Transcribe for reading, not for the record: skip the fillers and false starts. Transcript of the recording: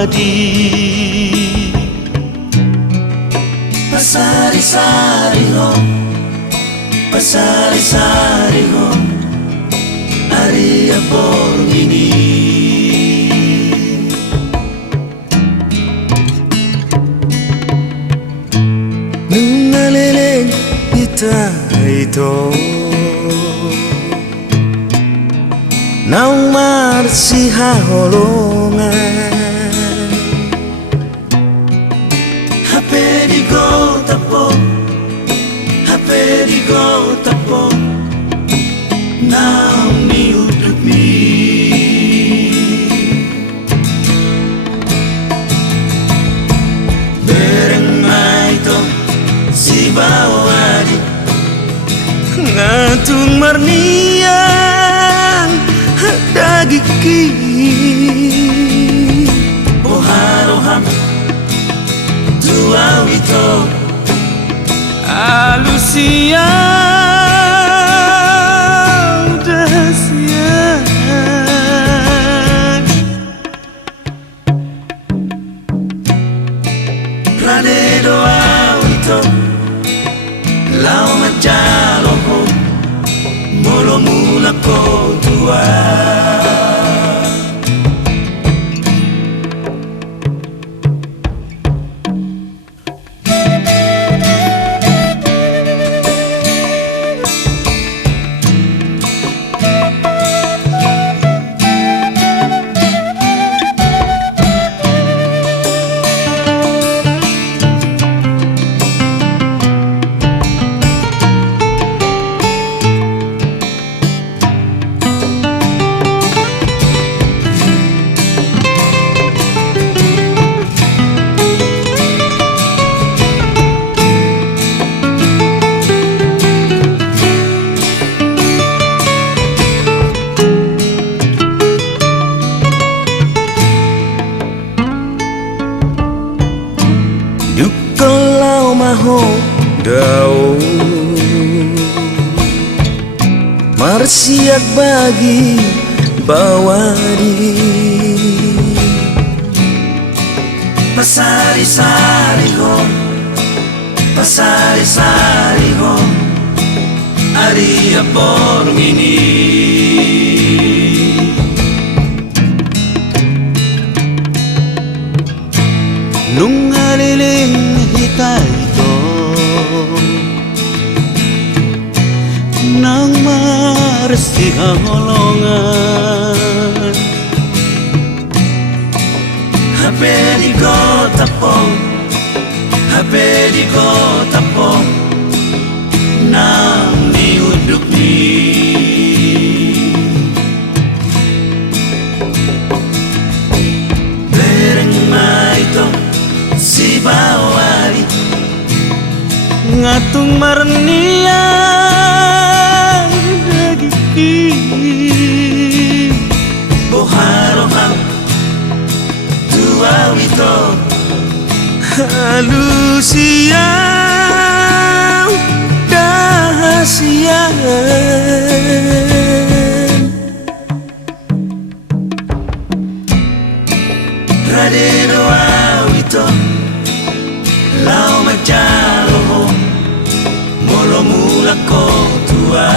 bawadi Pasari-sari ho, pasari-sari ho, Aria Borgini. Nungaleleng ita ito Naung marsiha holongan Hape di go tapo, hape di go tapo, now me uduk me. Bereng mai to si bawadi Ngatung marnian dagiki Boharoham Dua wito Alusia Dasia Rade doa wito Lau majalo ho Molo mula ko dua Kalau maho dau Marsiak bagi bawadi Pasari-sari ho, pasari-sari ho, Aria Borgini. nungaleleng hita ito nang marsiha holongan Hape di go tapo, hape di go tapo, nang ni uduk ni. Bereng mai to si bawari Ngatung marnian dagiki Boharoham Dua wito Alusia Dahasia Rade doa wito Lau majalo ho Molo mula ko tua